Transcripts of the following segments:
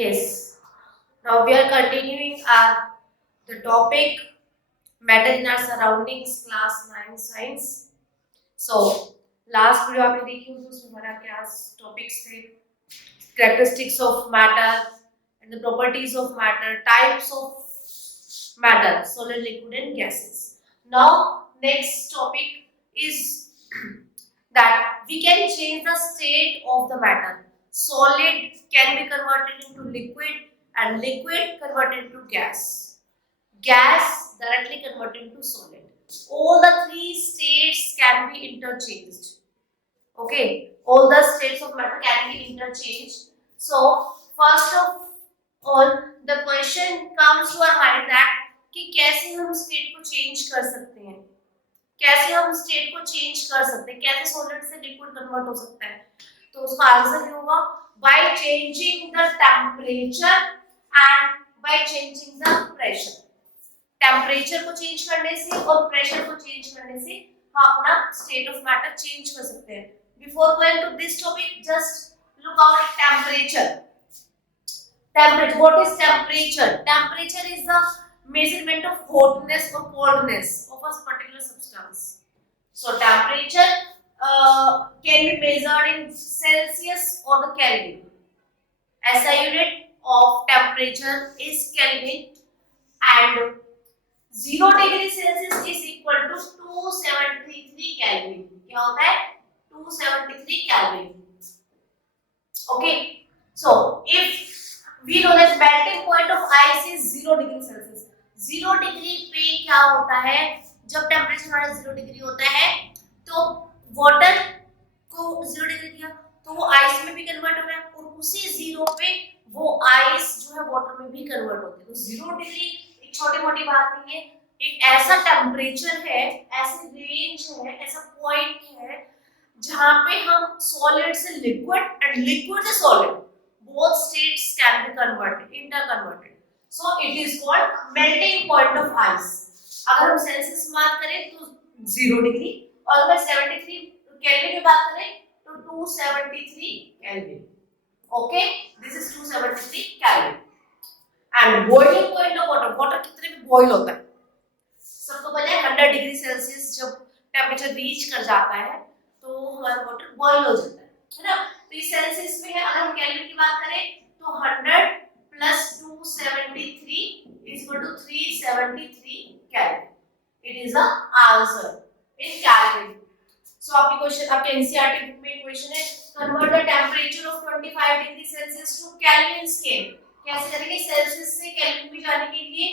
Yes. Now we are continuing our the topic matter in our surroundings class 9 science. So last video आपने देखी होगी उसमें हमारा क्या टॉपिक्स थे characteristics of matter and the properties of matter, types of matter, solid, liquid and gases. Now next topic is that we can change the state of the matter. Solid can be converted into liquid and liquid converted into gas. Gas directly converted into solid. All the three states can be interchanged. Okay, all the states of matter can be interchanged. So first of all, the question comes to our mind that कि कैसे हम state को change कर सकते हैं, कैसे हम state को चेंज कर सकते हैं, कैसे सॉलिड से लिक्विड कन्वर्ट हो सकता है. तो उसका आंसर ये होगा by changing the temperature and by changing the pressure. Temperature को चेंज करने से और प्रेशर को चेंज करने से हम अपना स्टेट ऑफ मैटर चेंज कर सकते हैं. Before going to this topic just look out temperature. Temperature. What is temperature? Temperature is the measurement of hotness or coldness of a particular substance. So temperature can be measured in Celsius or the Kelvin. SI unit of temperature is Kelvin and 0 degree Celsius is equal to 273 Kelvin. क्या होता है? 273 Kelvin. Okay. So if we know that melting point of ice is 0 degree Celsius. 0 degree पे क्या होता है, जब temperature हमारा 0 degree होता है तो वाटर को 0 डिग्री दिया तो वो आइस में भी कन्वर्ट हो रहा है और उसी 0 पे वो आइस जो है वाटर में भी कन्वर्ट होती है. तो 0 डिग्री एक छोटी मोटी बात नहीं है, एक ऐसा टेम्परेचर है, ऐसी रेंज है, ऐसा पॉइंट है जहां पे हम सॉलिड से लिक्विड एंड लिक्विड से solid both states can be converted, interconverted. So it is called melting point of ice. अगर हम सेल्सियस में बात करें तो 0 डिग्री और अगर 73 केल्विन की बात करें तो 273 kelvin. Okay, this is 273 kelvin. And boiling point of water, water कितने में बॉईल होता है सबको पता है. 100 डिग्री सेल्सियस जब टेम्परेचर रीच कर जाता है तो हमारा वाटर बॉईल हो जाता है ना. तो ये सेल्सियस में है. अगर हम केल्विन की बात करें तो 100 plus 273 is equal to 373 Kelvin. It is the answer in Kelvin. So आपके क्वेश्चन, आपके एनसीईआरटी बुक में क्वेश्चन है convert the temperature of 25 degree Celsius to Kelvin scale. कैसे करेंगे? सेल्सियस से केल्विन में जाने के लिए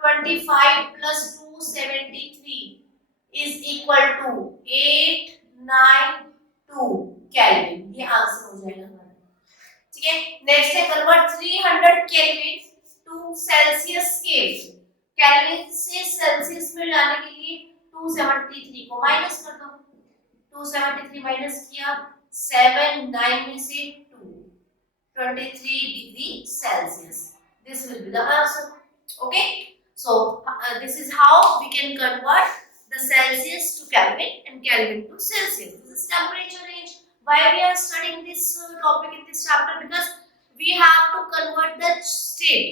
25 plus 273 is equal to 892 kelvin. ये आंसर हो जाएगा हमारा. ठीक है. नेक्स्ट है convert 300 kelvin to Celsius scale. Kelvin से सेल्सियस में लाने के लिए 273 को माइनस कर दो. 273 माइनस किया 79 में से 2 23 degree Celsius. This will be the answer. Okay. So this is how we can convert the Celsius to Kelvin and Kelvin to Celsius. This is temperature range. Why we are studying this topic in this chapter? Because we have to convert the state,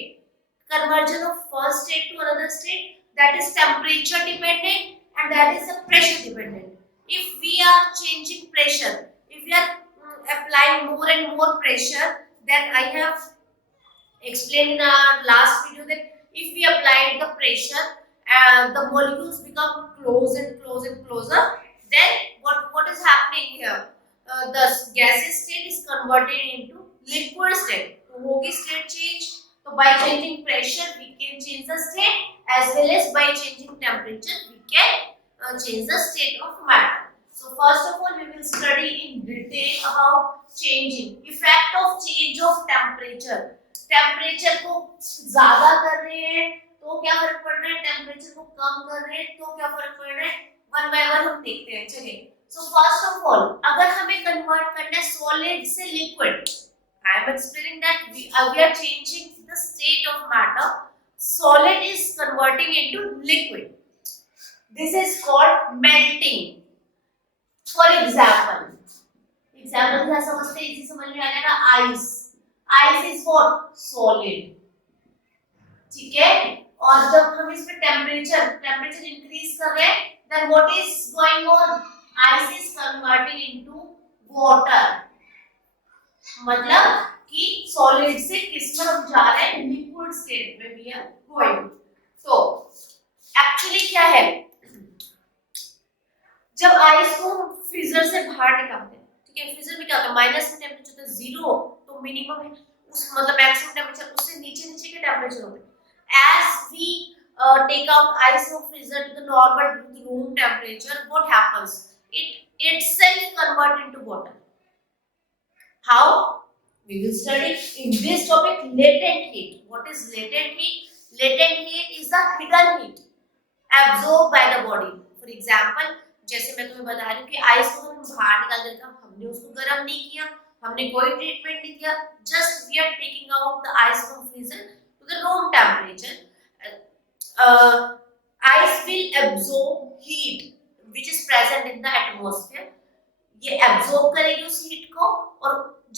conversion of first state to another state, that is temperature dependent and that is the pressure dependent. If we are changing pressure, if we are applying more and more pressure, then I have explained in our last video that if we applied the pressure the molecules become closer and closer and closer, then what is happening here? The gaseous state is converted into liquid state. तो होगी state change. So by changing pressure we can change the state as well as by changing temperature we can change the state of matter. So first of all we will study in detail about changing effect of change of temperature. Temperature को ज्यादा कर रहे हैं तो क्या फर्क पड़ रहा है, टेम्परेचर को कम कर रहे हैं तो क्या फर्क पड़ रहा है, वन बाय वन हम देखते हैं. चलिए. सो फर्स्ट ऑफ ऑल अगर हमें कन्वर्ट करना है सॉलिड से liquid, I am explaining that we are changing the state of matter. Solid is converting into liquid. This is called melting. For example क्या समझते हैं, इसी समझ में आ जाएगा. Ice, ice is what solid, ठीक है। और जब हम इस पे टेम्परेचर इंक्रीज कर रहे हैं, then what is going on, ice is converting into water, मतलब कि सॉलिड से किस में हम जा रहे हैं, लिक्विड स्टेट में वी आर गोइंग। तो एक्चुअली क्या है, जब आइस को फ्रीजर से बाहर निकालते हैं, ठीक है, फ्रीजर में क्या होता है, माइनस में टेम्परेचर होता है 0, तो मिनिमम है उस मतलब मैक्सिमम टेम्परेचर, उससे नीचे नीचे के टेम्परेचर होते हैं। As we take out ice from freezer to the normal room temperature, what happens? It itself convert into water. How? We will study in this topic latent heat. What is latent heat? Latent heat is the hidden heat absorbed by the body. For example, जैसे मैं तुम्हें बता रही हूँ कि ice को हम बाहर निकाल देते हैं, हमने उसको गर्म नहीं किया, हमने कोई ट्रीटमेंट नहीं किया, just we are taking out the ice from freezer to the room temperature. Ice will absorb heat which is present in the atmosphere. ये absorb करेगी उस heat को, और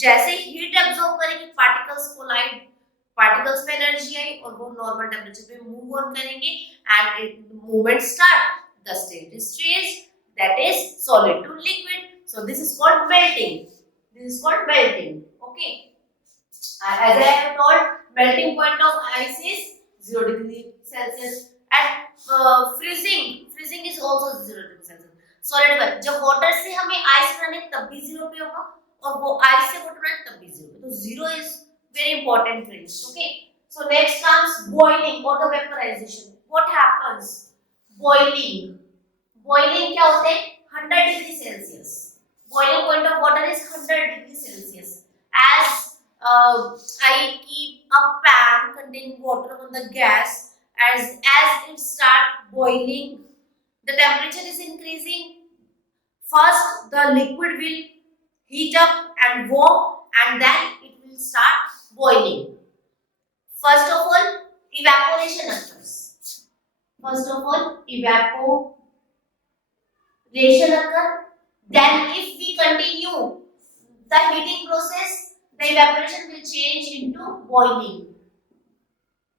जैसे heat absorb करेगी, particles collide, particles में energy आई और वो normal temperature पे move on करेंगे, and the movement start. The state is changed, that is solid to liquid. So this is called melting. This is called melting. Okay. As I have told, melting point of ice is 0 degree Celsius, and freezing is also 0 degree Celsius. Solid पर जब water से हमें ice बनाने तब भी 0 पे होगा, और वो ice से water बनाने तब भी 0 पे, तो 0 is very important range. Okay, so next comes boiling or the vaporization. What happens? Boiling क्या होते हैं, 100 degree Celsius. Boiling point of water is 100 degree Celsius. As I keep a pan containing water on the gas, as it start boiling, the temperature is increasing. First the liquid will heat up and warm, and then it will start boiling. First of all, evaporation occurs. Then if we continue the heating process, the evaporation will change into boiling.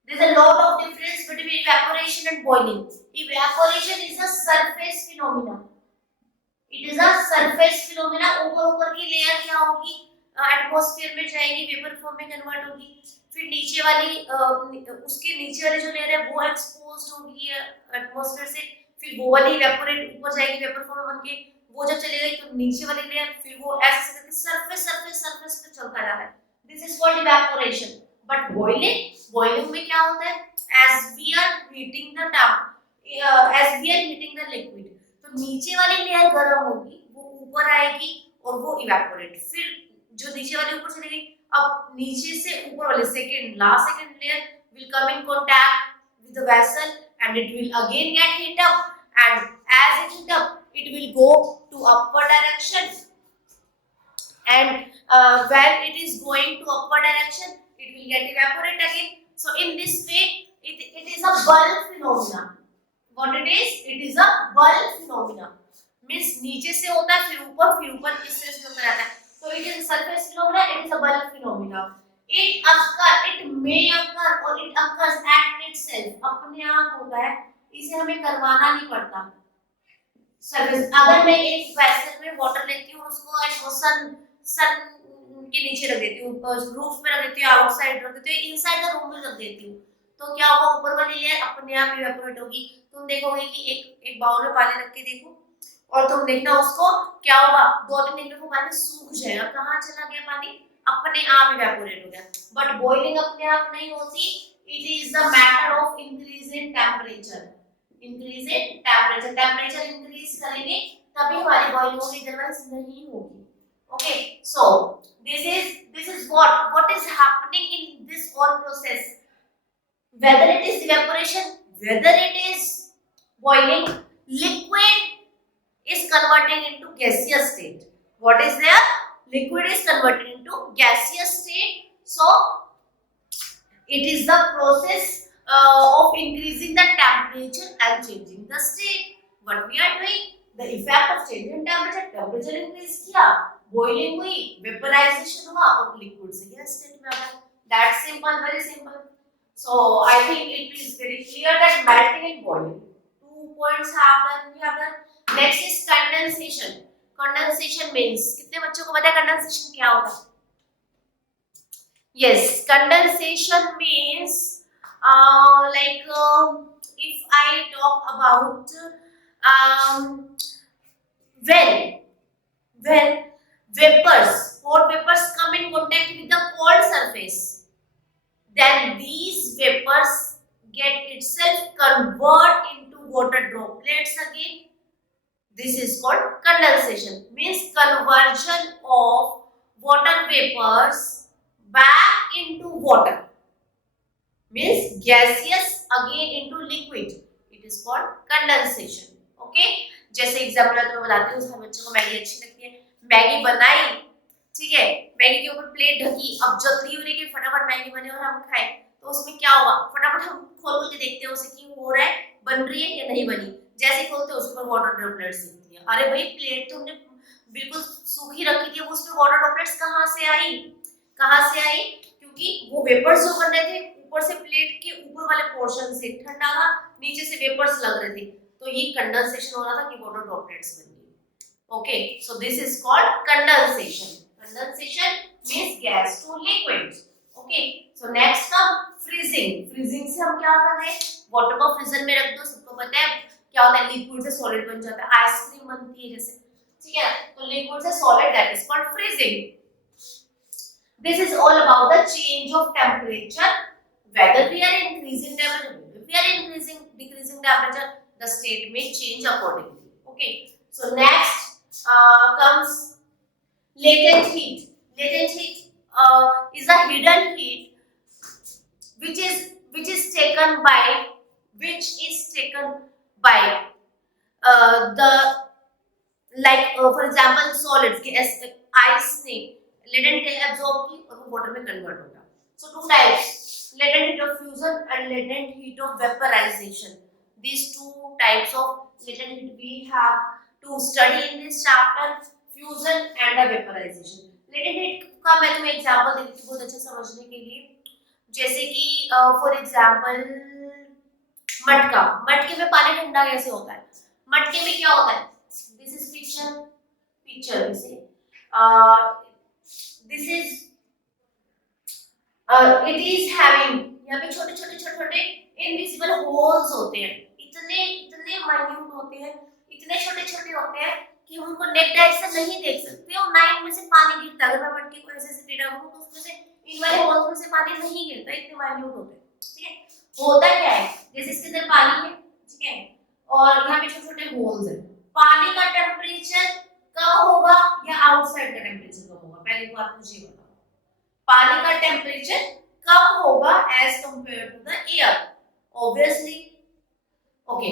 There is a lot of difference between evaporation and boiling. Evaporation is a surface phenomena. It is a surface phenomena. ऊपर की layer क्या होगी, atmosphere में जाएगी, vapour form में convert होगी, फिर नीचे वाली उसके नीचे वाली जो लेयर है वो एक्सपोज्ड होगी एटमॉस्फेयर से, फिर वो वाली इवेपोरेट ऊपर जाएगी वेपर फॉर्म में बनके, वो जब चली गई तो नीचे वाली लेयर, फिर वो ऐसे करके सरफेस पे चलता जा रहा है. This is called evaporation. But boiling में क्या होता है, as we are heating the liquid, तो नीचे वाली लेयर गर्म होगी, वो ऊपर आएगी और वो इवेपोरेट, फिर जो नीचे वाली ऊपर चली गई, अब नीचे से ऊपर वाले second layer will come in contact with the vessel, and it will again get heat up, and as it heat up, it will go to upward direction, and when it is going to upward direction, it will get evaporate again. So in this way, it is a bulk phenomena. What it is? It is a bulk phenomena. Means नीचे से होता है, फिर ऊपर इस तरह से होता रहता है. So it is a surface phenomena. It is a bulk phenomena. It may occur or it occurs at itself. अपने आप होता है, इसे हमें करवाना नहीं पड़ता. सर्विस, अगर मैं एक वेसल में वाटर लेती हूँ, उसको सन के नीचे रख देती हूँ, रूफ में रख देती हूँ, आउटसाइड रख देती हूँ, इनसाइड द रूम में रख देती हूँ, तो क्या होगा, ऊपर वाली लेयर अपने आप इवेपोरेट होगी. तुम देखोगे कि एक बाउल में पानी रख के देखो, और तुम देखना उसको क्या होगा, 2-3 दिन में वो पानी सूख जाएगा. कहाँ चला गया पानी, अपने आप इवेपोरेट हो गया. बट बॉइलिंग अपने आप नहीं होती. It is the matter of increase in temperature. Temperature increase करेंगे तभी हमारी बॉइलिंग होगी, अदरवाइज नहीं होगी. Okay, so this is what is happening in this whole process. Whether it is evaporation, whether it is boiling, liquid is converting into gaseous state. What is there? Liquid is converted into gaseous state. So it is the process of increasing the temperature and changing the state. What we are doing, the effect of changing temperature increase किया, boiling हुई, vaporisation हुआ और liquid से gas state में आ गया। That's simple, very simple. So I think it is very clear that melting and boiling, 2 points have done, we have done. Next is condensation. Condensation means, कितने बच्चों को पता है condensation क्या होता है? Yes, condensation means if I talk about when vapors, hot vapors come in contact with the cold surface, then these vapors get itself convert into water droplets again. This is called condensation, means conversion of water vapors back into water, means gaseous again into liquid. It is called condensation. Okay, जैसे example मैं तुम्हें बताती हूँ, हर बच्चे को Maggi अच्छी लगती है, मैगी बनाई, ठीक है, मैगी के ऊपर प्लेट ढकी, अब जल्दी हो रही है कि फटाफट मैगी बने और हम खाएं, तो उसमें क्या होगा, फटाफट हम खोल के देखते हैं उसे कि हो रहा है, बन रही है या नहीं बनी। जैसे खोलते हैं उसके ऊपर वाटर ड्रॉपलेट्स दिखती है, अरे भाई प्लेट तो हमने बिल्कुल सूखी रखी थी, उसमें वाटर ड्रॉपलेट्स कहाँ से आई? क्योंकि वो वेपर्स जो बन रहे थे ऊपर से प्लेट के ऊपर वाले पोर्शन से ठंडा था, नीचे से वेपर्स लग रहे थे, तो ये कंडेंसेशन हो रहा था कि वाटर ड्रॉपलेट्स बन गई। Okay, so this is called condensation. Condensation means gas to liquid. Okay, so next come freezing. Freezing से हम क्या कर रहे हैं, वाटर को फ्रीजर में रख दो, सबको पता है क्या होता है, लिक्विड से सॉलिड बन जाता है, आइसक्रीम बनती है जैसे, ठीक है, तो लिक्विड से solid, that is called freezing. This is all about the change of temperature, whether we are increasing temperature, if we are decreasing temperature, the state may change accordingly. Okay, so next comes latent heat. Latent heat is a hidden heat which is taken by the for example solids के ice ने latent heat absorb की और वो water में convert हो गया. So two types, latent heat of fusion and latent heat of vaporization. These two types of latent heat we have to study in this chapter, fusion and vaporization. Latent heat का मैं तुम्हें example दे देती हूँ बहुत अच्छे समझने के लिए, जैसे कि फॉर एग्जांपल मटके में पानी ठंडा कैसे होता है, मटके में क्या होता है, this is picture this is it is having, यहाँ पे छोटे इनविजिबल होल्स होते हैं, इतने माइन्यूट होते हैं, इतने छोटे होते हैं कि हम उनको नेक्ड आई से नहीं देख सकते, और ना इनमें से पानी गिरता, अगर मैं मटके को ऐसे टेढ़ा करूं तो उसमें से इन वाले होल्स में से पानी नहीं गिरता, इतने माइन्यूट होते हैं, ठीक है। होता क्या है, जैसे इसके अंदर पानी है, ठीक है, और यहाँ पे छोटे होल्स हैं, पानी का टेम्परेचर कम होगा या आउटसाइड का टेम्परेचर कम होगा, पहले तो आप मुझे बताओ, पानी का टेम्परेचर कम होगा as compare to the air, obviously. Okay,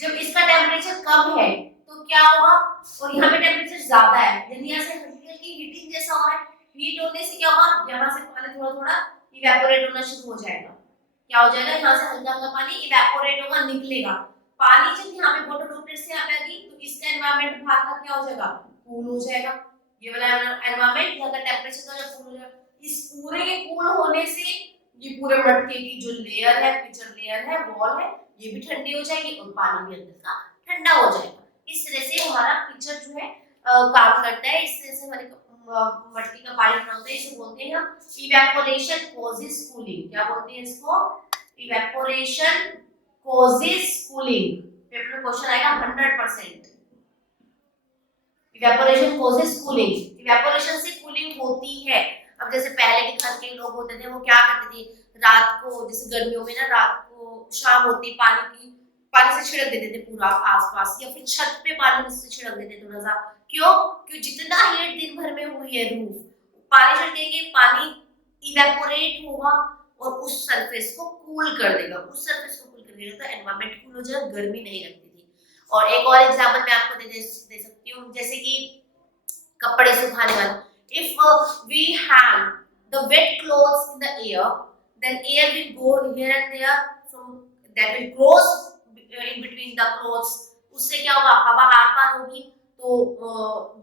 जब इसका टेम्परेचर कम है तो क्या होगा, और यहाँ पे टेम्परेचर ज्यादा है, यदि ऐसे हल्की हीटिंग जैसा हो रहा है, हीट होने से क्या होगा, यहाँ से पानी थोड़ा इवेपोरेट होना शुरू हो जाएगा, क्या हो जाएगा, यहाँ से हल्का पानी इवेपोरेट होगा, निकलेगा, पानी जब यहाँ पे वाटर ड्रॉपलेट से यहाँ पे आएगी तो इसका एनवायरनमेंट बाहर का क्या हो जाएगा, कूल हो जाएगा, ये वाला एनवायरनमेंट यहाँ का टेम्परेचर का कूल हो जाएगा, इस पूरे के कूल होने से ये पूरे मटके की जो लेयर है, पिक्चर लेयर है, वॉल है, ये भी ठंडी हो जाएगी और पानी भी अंदर का ठंडा हो जाएगा। इस तरह से हमारा पिक्चर जो है काम करता है, इस तरह से हमारे मटके का पानी ठंडा होता है, इसे बोलते हैं हम इवेपोरेशन कॉजेस कूलिंग। क्या बोलते हैं इसको, इवेपोरेशन कॉजेस कूलिंग। पेपर में क्वेश्चन आएगा 100%। इवेपोरेशन कॉजेस कूलिंग, इवेपोरेशन से कूलिंग होती है। अब जैसे पहले के घर के लोग होते थे, वो क्या करते थे, रात को जैसे गर्मियों में ना, रात को शाम होती पानी से छिड़क देते थे पूरा आसपास, या फिर छत पे पानी से छिड़क देते थोड़ा सा, क्यों जितना हीट दिन भर में हुई है रूफ, पानी छिड़केंगे, पानी इवेपोरेट होगा और उस सरफेस को कूल कर देगा, तो एनवायरनमेंट कूल हो जाएगा, गर्मी नहीं लगती थी। और एक और एग्जांपल मैं आपको दे सकती हूँ, जैसे कि कपड़े सुखाने वाला, if we hang the wet clothes in the air, then air will go here and there, from that will cross in between the clothes, उससे क्या होगा, हवा आर पार होगी, तो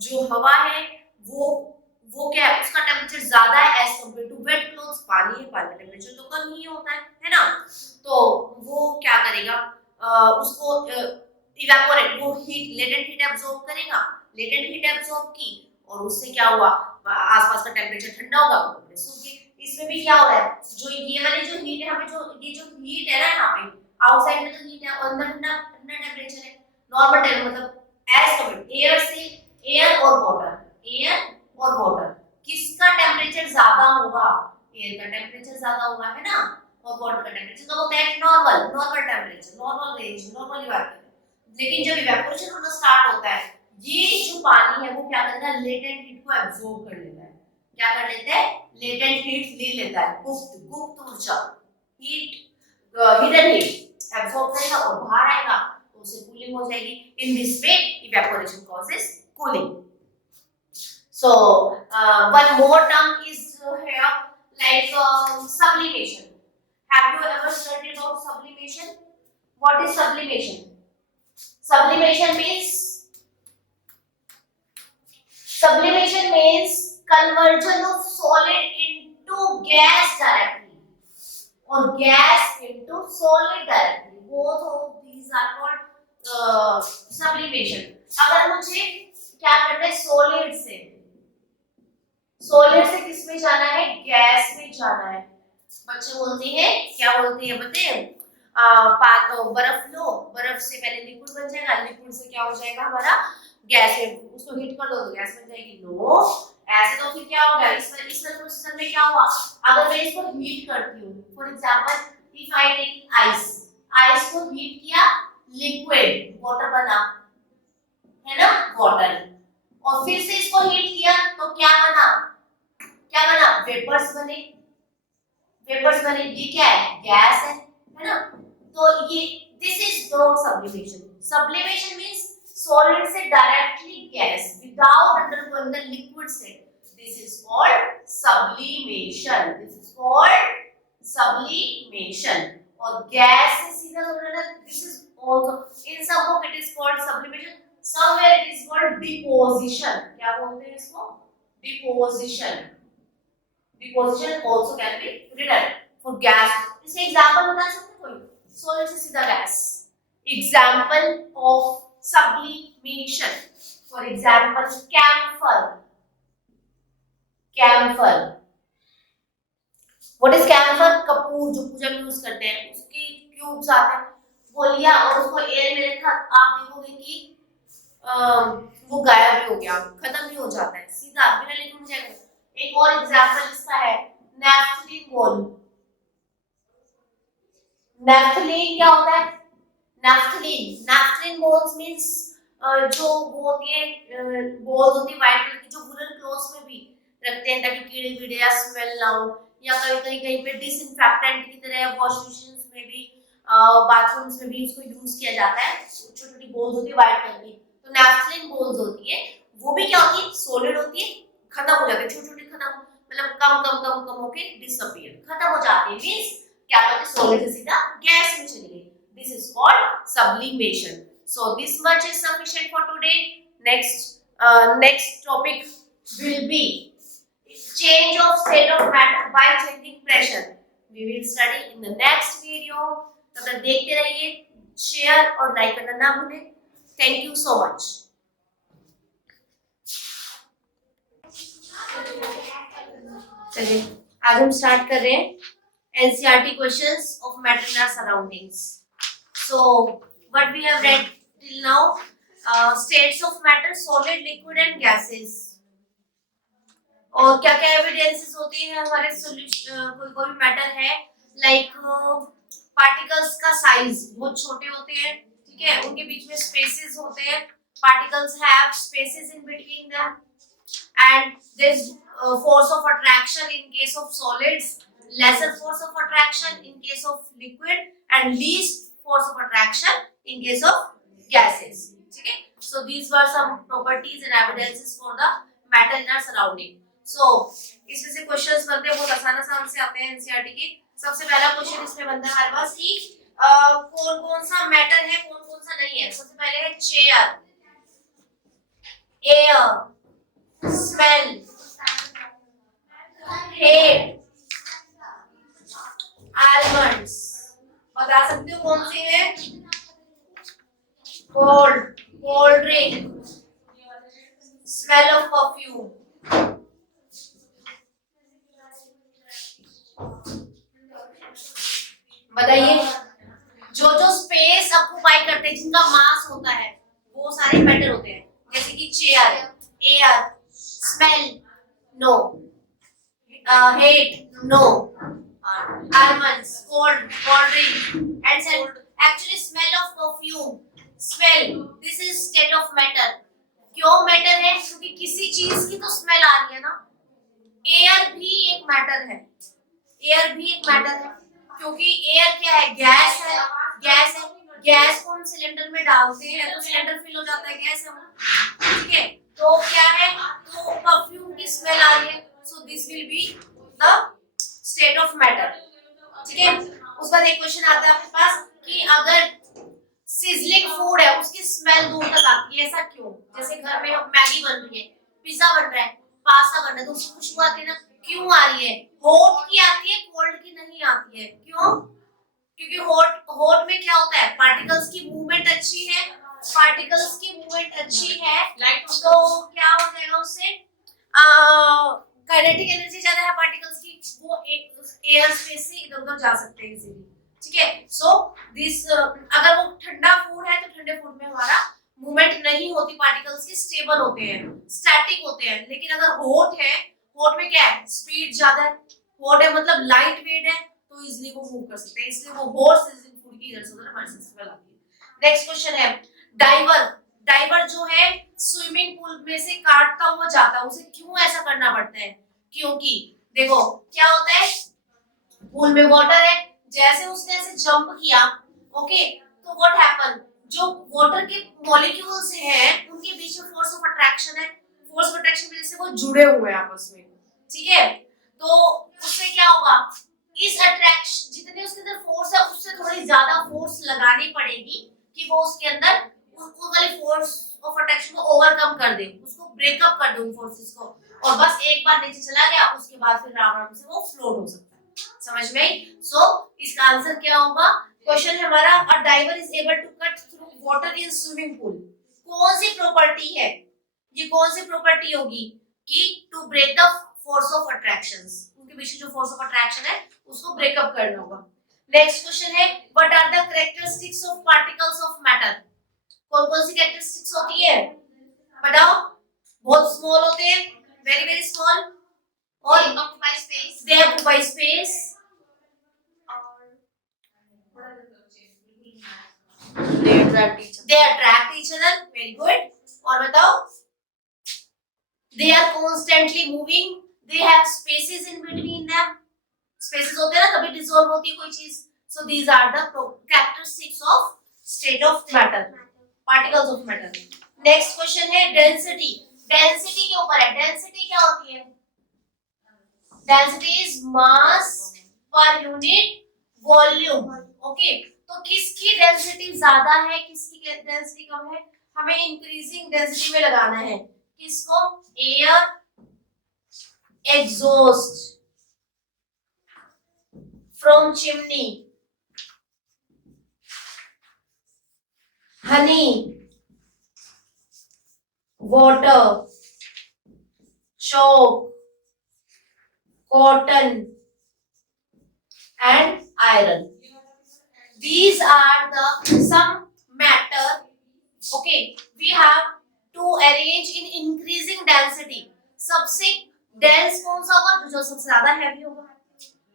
जो हवा है वो क्या है, उसका टेम्परेचर ज्यादा है as compare to wet clothes. पानी है, पानी का टेम्परेचर तो कम ही होता है ना। तो वो क्या करेगा, उसको इवेपोरेट, वो हीट, लेटेंट हीट एब्जॉर्ब करेगा, लेटेंट हीट एब्जॉर्ब की, और उससे क्या हुआ, आसपास का टेम्परेचर ठंडा होगा, इसमें भी क्या हो रहा है, जो ये वाली जो हीट है, हमें जो ये जो हीट है ना, यहाँ पे आउटसाइड में तो हीट है और अंदर ठंडा ठंडा टेम्परेचर है, नॉर्मल टेम्परेचर, मतलब एज कम्पेयर एयर से, एयर और वाटर, एयर और वाटर, किसका टेम्परेचर ज्यादा होगा, एयर का टेम्परेचर ज्यादा होगा, है ना, और वाटर का टेम्परेचर तो होता है normal, normal temperature, normal range, normally बात करें। लेकिन जब इवेपोरेशन होना स्टार्ट होता है, ये जो पानी है वो क्या करता है, लेटेंट हीट को एब्जॉर्ब कर लेता है, क्या कर लेता है, लेटेंट हीट ले लेता है, गुप्त ऊर्जा, हीट, हिडन हीट एब्जॉर्ब करेगा और बाहर आएगा, तो उसे कूलिंग हो जाएगी। In this way evaporation causes cooling. So one more term is here, like sublimation. Have you ever studied about sublimation? What is sublimation? Sublimation means conversion of solid into gas directly, or gas into solid directly. Both of these are called sublimation. अगर मुझे क्या करना है, solid से किस में जाना है, गैस में जाना है। बच्चे बोलते हैं, क्या बोलते हैं बताइए, बर्फ लो, बर्फ से पहले लिक्विड बन जाएगा, लिक्विड से क्या हो जाएगा हमारा गैस है, उसको हीट कर दो तो गैस बन जाएगी। नो, ऐसे तो फिर क्या होगा, इस प्रोसेस में क्या हुआ, अगर मैं इसको हीट करती हूँ, for example if I take ice, ice को हीट किया, लिक्विड वाटर बना, है ना, वाटर, और फिर से इसको हीट किया तो क्या बना, वेपर्स बने, ये क्या है, गैस है ना। तो ये this is not sublimation. Sublimation means solid से directly gas without undergoing the liquid state, this is called sublimation, और गैस से सीधा जोड़ना, this is also in some book it is called sublimation, somewhere it is called deposition। क्या बोलते हैं इसको, deposition also can be written for gas। इसे example बता सकते कोई, सॉलिड से सीधा gas, example of sublimation, for example camphor. What is camphor, कपूर, जो पूजा में यूज करते हैं, उसके क्यूब्स आते हैं, वो लिया और उसको एयर में रखा, आप देखोगे कि वो गायब भी हो गया, खत्म भी हो जाता है, सीधा बिना लिक्विड में जाएगा। एक और एग्जांपल इसका है नैफ्थलीन बॉल। नैफ्थलीन क्या होता है, नैफ्थलीन बॉल्स मींस जो वो होती है, बॉल्स होती है व्हाइट कलर की, जो वुलन क्लॉथ्स में भी रखते हैं ताकि कीड़े वीड़े या स्मेल ना हो, या कहीं पे डिसइंफेक्टेंट की तरह वॉश मशीन्स में भी, बाथरूम्स में भी उसको यूज किया जाता है। छोटी छोटी बॉल्स होती है व्हाइट कलर की, तो नैफ्थलीन बॉल्स होती है, वो भी क्या होती है, सॉलिड होती है, खत्म हो जाती है, छोटी छोटी खत्म, मतलब कम होके डिसअपीयर, खत्म हो जाती है, मींस क्या करते, सॉलिड से सीधा गैस में चली गई। This is called sublimation। so this much is sufficient for today। next topic will be change of state of matter by changing pressure। we will study in the next video। तब तक देखते रहिए, share और like करना ना भूलें। Thank you so much. चलिए आज हम स्टार्ट कर रहे हैं NCERT questions of matter in our surroundings। so what we have read till now, states of matter, solid, liquid and gases। और क्या क्या एविडेंसेस होती है हमारे सॉल्यूशन, कोई भी मैटर है, लाइक पार्टिकल्स का साइज बहुत छोटे होते हैं, ठीक है, उनके बीच में स्पेसेस होते हैं, particles have spaces in between them, and there's force of attraction in case of solids, lesser force of attraction in case of liquid, and least force of attraction in case of gases। ठीक है, so these were some properties and evidences for the matter in our surrounding। so इसमें से questions बनते हैं, बहुत आसान से आते हैं NCERT के। सबसे पहला क्वेश्चन इसमें बनता है हमारे पास कि कौन कौन सा मैटर है, कौन कौन सा नहीं है। सबसे पहले है chair, air, smell, hate, almonds. बता सकते हो कौन सी है? Cold, cold drink, smell of perfume. बताइए, जो जो स्पेस ऑक्युपाई करते हैं, जिनका मास होता है, वो सारे मैटर होते हैं। जैसे कि chair, air, smell, no, heat, no, almonds, cold drink, and actually smell of perfume, smell, this is state of matter। क्यों मैटर है? क्योंकि किसी चीज की तो स्मेल आ रही है ना। एयर भी एक मैटर है, एयर भी एक मैटर है, क्योंकि एयर क्या है? गैस है, गैस है। गैस को हम सिलेंडर में डालते हैं तो सिलेंडर फिल हो जाता है, गैस है वो, ठीक है। तो क्या है? तो परफ्यूम की स्मेल आ रही है, so this will be the state of matter, ठीक है। उसके बाद एक क्वेश्चन आता है आपके पास कि अगर सिजलिंग फूड है, उसकी स्मेल दूर तक आती है, ऐसा क्यों? जैसे घर में मैगी बन रही है, पिज्जा बन रहा है, पास्ता बन रहा है, तो उसकी खुशबू आती है ना, क्यों आ रही है? हॉट की आती है, कोल्ड की नहीं आती है। क्यों? क्योंकि हॉट में क्या होता है? पार्टिकल्स की मूवमेंट अच्छी है, पार्टिकल्स की मूवमेंट अच्छी है, तो क्या हो जाएगा उससे? काइनेटिक एनर्जी ज्यादा है पार्टिकल्स की, वो एक एयर स्पेस से इधर उधर जा सकते हैं इजीली, ठीक है। सो दिस अगर वो ठंडा फूड है तो ठंडे फूड में हमारा मूवमेंट नहीं होती, पार्टिकल्स की स्टेबल होते हैं, स्टैटिक होते हैं। लेकिन अगर हॉट है, हॉट में क्या है? स्पीड ज्यादा है, हॉट है मतलब लाइट वेट है, तो इजीली वो मूव कर सकते हैं, इसलिए वो हॉट सिजलिंग फूड की इधर से उधर हमारे सिस्टम में आती है। नेक्स्ट क्वेश्चन है डाइवर। डाइवर जो है स्विमिंग पूल में से काटता हुआ जाता है, उसे क्यों ऐसा करना पड़ता है? क्योंकि देखो क्या होता है, पूल में वाटर है, जैसे उसने ऐसे जंप किया, ओके, तो व्हाट हैपन, जो वाटर के मॉलिक्यूल्स हैं उनके बीच में फोर्स ऑफ अट्रैक्शन है, फोर्स ऑफ अट्रैक्शन की वजह से वो जुड़े हुए हैं आपस में, ठीक है। तो उससे क्या होगा? इस अट्रैक्शन, जितने उसके अंदर फोर्स है उससे थोड़ी ज्यादा फोर्स लगानी पड़ेगी कि वो उसके अंदर उसको वाली फोर्स ऑफ अट्रैक्शन को ओवरकम कर दे, उसको ब्रेकअप कर दे उन फोर्सेस को, और बस एक बार नीचे चला गया, उसके बाद फिर राउंड से वो फ्लोट हो सकता है। समझ में आई? सो इसका आंसर क्या होगा? क्वेश्चन है हमारा, a diver is able to cut through water in swimming pool. कौन सी प्रॉपर्टी है ये? कौन सी प्रॉपर्टी होगी कि to break the force of attractions, उनके बीच जो फोर्स ऑफ अट्रैक्शन है उसको ब्रेकअप करना होगा। नेक्स्ट क्वेश्चन है, what are the characteristics of particles of matter. कौन कौन सी कैरेक्टरिस्टिक्स होती है बताओ? बहुत स्मॉल होते हैं, वेरी वेरी स्मॉल, और occupy space, they occupy space, they attract each other, very good। और बताओ, they are constantly moving, they have spaces in between them, spaces होते हैं ना, कभी डिसॉल्व होती है कोई चीज, so these are the characteristics of state of matter, particles of matter। next question है density। density के ऊपर है, density क्या होती है? density is mass per unit volume, okay। तो किसकी डेंसिटी ज्यादा है, किसकी डेंसिटी कम है? हमें इंक्रीजिंग डेंसिटी में लगाना है, किसको? Air exhaust from chimney, Honey, water, chalk, cotton and iron। These are the some matter, okay, we have to arrange in increasing density। सबसे dense कौन सा होगा? जो सबसे ज्यादा हैवी होगा,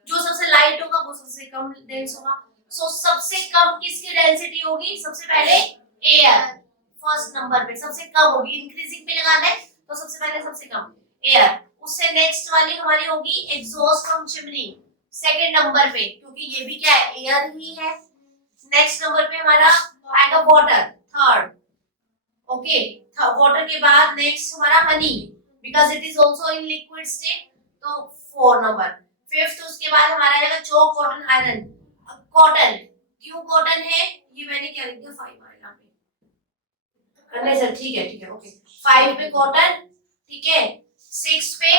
जो सबसे लाइट होगा वो सबसे कम डेंस होगा। सो सबसे कम किसकी डेंसिटी होगी? सबसे पहले एयर, फर्स्ट नंबर पे सबसे कम होगी, इंक्रीजिंग पे लगाना है तो सबसे पहले सबसे कम एयर, उससे नेक्स्ट वाली हमारी होगी exhaust from chimney, second number पे, क्योंकि ये भी क्या है? एयर ही है। नेक्स्ट नंबर पे हमारा आएगा वाटर, थर्ड, ओके। वाटर के बाद नेक्स्ट हमारा Honey, because it is also in liquid state, तो 4 नंबर। फिफ्थ उसके बाद हमारा आएगा चॉक, कॉटन, आयरन। कॉटन, क्यों कॉटन है ये मैंने क्या लिख दिया? 5 आएगा पे करने सर, ठीक है ओके। 5 पे कॉटन, ठीक है। 6 पे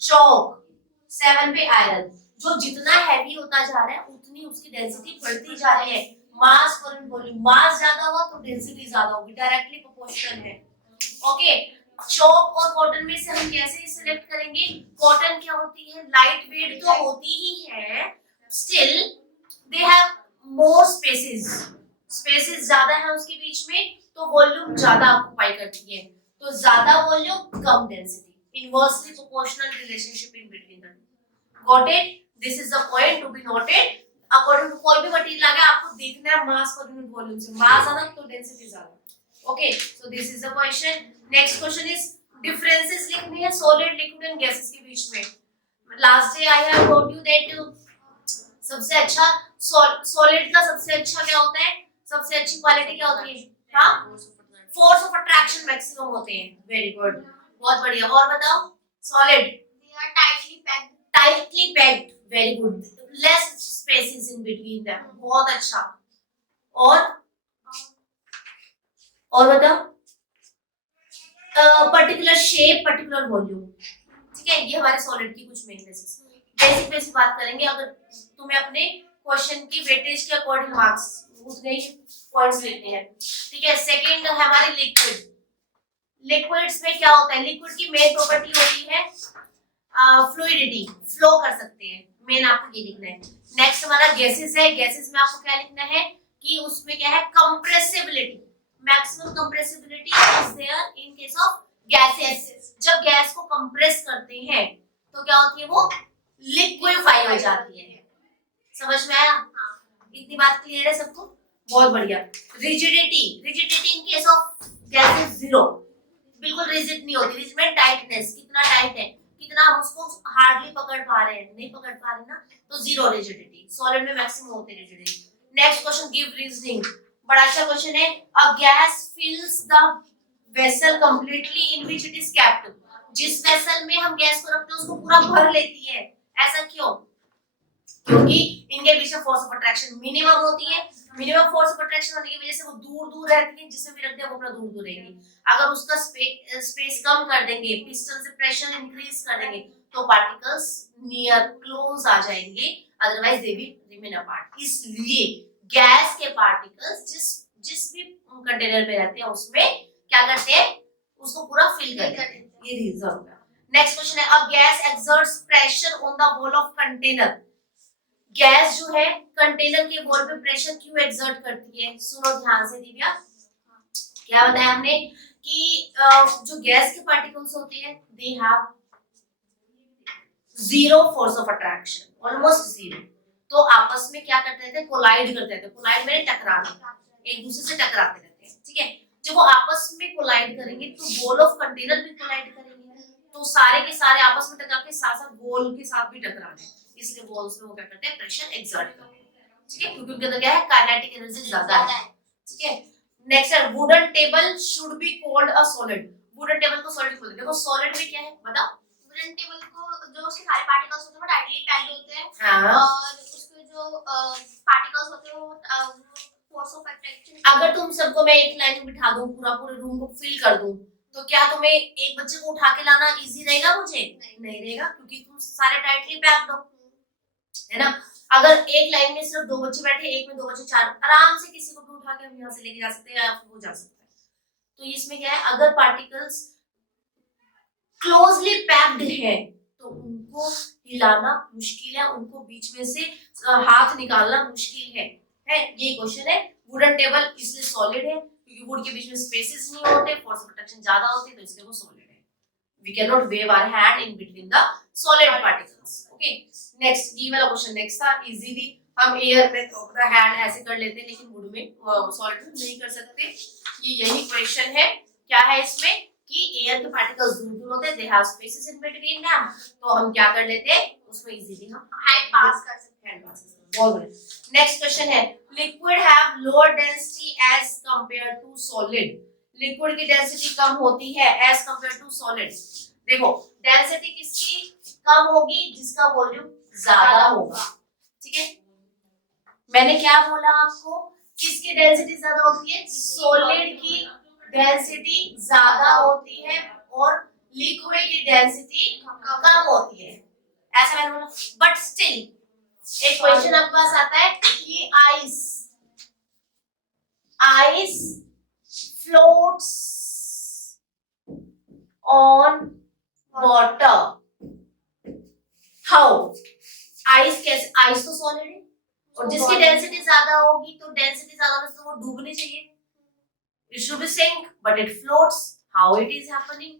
चौक, 7 पे आयरन। जो जितना हैवी होता जा रहा है उतनी उसकी डेंसिटी बढ़ती जा रही है। मास पर वॉल्यूम, मास ज्यादा हुआ तो डेंसिटी ज्यादा होगी, डायरेक्टली प्रोपोर्शनल है। ओके, चौक और कॉटन में से हम कैसे सिलेक्ट करेंगे? कॉटन क्या होती है, लाइट वेट तो होती ही है, still they have more spaces, spaces ज्यादा है उसके बीच में, तो वॉल्यूम ज्यादा ऑक्युपाई करती है। तो ज्यादा वॉल्यूम कम density, inversely proportional relationship in between the two. Got it? This is the point to be noted. According to कोई भी मटेरियल आ गया आपको देखना है मास पर यूनिट वॉल्यूम से, मास ज्यादा तो डेंसिटी ज्यादा। Okay, so this is the question. Next question is differences लिखने हैं सॉलिड, लिक्विड एंड गैसेस के बीच में। Last day I have told you that सबसे अच्छा सॉलिड का सबसे अच्छा क्या होता है, सबसे अच्छी क्वालिटी क्या होती है? हाँ, फोर्स ऑफ अट्रैक्शन मैक्सिमम होते हैं। वेरी गुड, बहुत बढ़िया। और बताओ solid, they are tightly packed, tightly packed. Very good, less spaces in between them. बहुत अच्छा। और बताओ पर्टिकुलर शेप, पर्टिकुलर वॉल्यूम। ठीक है, ये हमारे सॉलिड की कुछ मेन बेसिस। बेसिक बेसिक बात करेंगे। अगर तुम्हें अपने क्वेश्चन की वेटेज के अकॉर्डिंग मार्क्स उतने ही पॉइंट्स लेते हैं। ठीक है, सेकंड है हमारे लिक्विड। लिक्विड्स में क्या होता है? लिक्विड की मेन प्रॉपर्टी होती है फ्लूइडिटी, फ्लो कर सकते हैं, मेन आपको ये लिखना है। नेक्स्ट हमारा गैसेस है। गैसेस में आपको क्या लिखना है कि उसमें क्या है? Compressibility, maximum compressibility is there in case of gases. जब गैस को कंप्रेस करते हैं तो क्या होती है? वो लिक्विफाई हो जाती है। समझ में आया? इतनी बात क्लियर है सबको? बहुत बढ़िया। Rigidity, rigidity in case of gases zero, बिल्कुल रिजिड नहीं होती। रिजिड में टाइटनेस, कितना टाइट है, कितना हम उसको हार्डली पकड़ पा रहे हैं, नहीं पकड़ पा रहे ना, तो जीरो रिजिडिटी। सॉलिड में मैक्सिमम होती है rigidity. Next question, give reasoning. बड़ा अच्छा क्वेश्चन है। A gas फिल्स the vessel completely in which it is kept. जिस वेसल में हम गैस को रखते हैं उसको पूरा भर लेती है। ऐसा क्यों? क्योंकि इनके बीच में फोर्स ऑफ अट्रैक्शन मिनिमम होती है। मिनिमम फोर्स ऑफ अट्रैक्शन होने की वजह से वो दूर दूर रहती है, जिसमें भी रखते हैं वो अपना दूर दूर रहेगी। अगर उसका स्पेस कम कर देंगे, पिस्टन से प्रेशर इंक्रीज कर देंगे, तो पार्टिकल्स नियर क्लोज आ जाएंगे, otherwise they will remain apart. इसलिए गैस के पार्टिकल्स जिस जिस भी कंटेनर में रहते हैं उसमें क्या करते हैं? उसको पूरा फिल कर देते हैं। ये रीजन होगा। नेक्स्ट क्वेश्चन है, a gas exerts pressure on the wall of container. Gas जो है कंटेनर के वॉल पे प्रेशर क्यों एक्सर्ट करती है? सुनो ध्यान से दिव्या। क्या बताया हमने कि जो गैस के पार्टिकल्स होते हैं they have zero force of attraction, almost zero. तो आपस में क्या करते थे? कोलाइड करते थे। कोलाइड में टकराना, एक दूसरे से टकराते रहते हैं। ठीक है, जब वो आपस में कोलाइड करेंगे तो वॉल ऑफ कंटेनर भी कोलाइड करेंगे, तो सारे के सारे आपस में टकरा के साथ साथ वॉल के साथ भी टकराने, इसलिए वॉल्स में वो क्या करते हैं? प्रेशर एक्सर्ट करते हैं। ठीक है, क्योंकि उनके अंदर क्या है? काइनेटिक एनर्जी ज्यादा है। ठीक है, नेक्स्ट है, wooden table should be called a solid. Wooden table को सॉलिड बोलते हैं। देखो सॉलिड में क्या है बताओ? वुडन टेबल को जो उसके सारे पार्टिकल्स होते हैं वो टाइटली पैक्ड होते हैं, हाँ, और उसके जो पार्टिकल्स होते हैं वो फोर्स ऑफ अट्रैक्शन। अगर तुम सबको मैं एक लाइन में बिठा दूं, पूरा पूरे रूम को फिल कर दूं, तो क्या तुम्हें एक बच्चे को उठा के लाना इजी रहेगा? मुझे नहीं रहेगा, क्योंकि तुम सारे टाइटली पैक्ड हो, है ना। अगर एक लाइन में सिर्फ 2 बच्चे बैठे, एक में 2 बच्चे, 4, आराम से किसी को भी उठा के हम यहाँ से लेके जा सकते हैं या फिर वो जा सकता है। तो इसमें क्या है? अगर पार्टिकल्स क्लोजली पैक्ड है तो उनको हिलाना मुश्किल है, उनको बीच में से हाथ निकालना मुश्किल है। ये क्वेश्चन है। वुडन टेबल इसलिए सॉलिड है क्योंकि वुड के बीच में स्पेसेस नहीं होते, फोर्स ऑफ अट्रैक्शन ज्यादा होती है, तो इसलिए वो सॉलिड है। We can not wave our hand in between the solid particles. Okay, next ये वाला क्वेश्चन नेक्स्ट था। इजीली हम एयर में तो अपना हैंड ऐसे कर लेते हैं, लेकिन वुड में सॉलिड में नहीं कर सकते। ये यही क्वेश्चन है। क्या है इसमें कि एयर के पार्टिकल्स दूर दूर होते हैं, they have spaces in between them, तो हम क्या कर लेते हैं? उसमें इजीली हम हैंड पास कर सकते हैं। हैंड पास कर सकते हैं। बहुत बढ़िया। नेक्स्ट क्वेश्चन है, liquid have lower density as compare to solid. Liquid की डेंसिटी कम होती है एज कंपेयर टू सॉलिड। देखो डेंसिटी किसकी कम होगी? जिसका वॉल्यूम ज्यादा होगा। ठीक है, मैंने क्या बोला आपको? किसकी डेंसिटी ज्यादा होती है? सॉलिड की डेंसिटी ज्यादा होती है और लिक्विड की डेंसिटी कम होती है, ऐसा मैंने बोला। बट स्टिल एक क्वेश्चन आपके पास आता है कि ice floats on water, how? Ice कैसे? आइस तो सॉलिड है और जिसकी डेंसिटी ज्यादा होगी तो डेंसिटी ज्यादा होने से तो वो डूबनी चाहिए, it should be sink but it floats, how it is happening?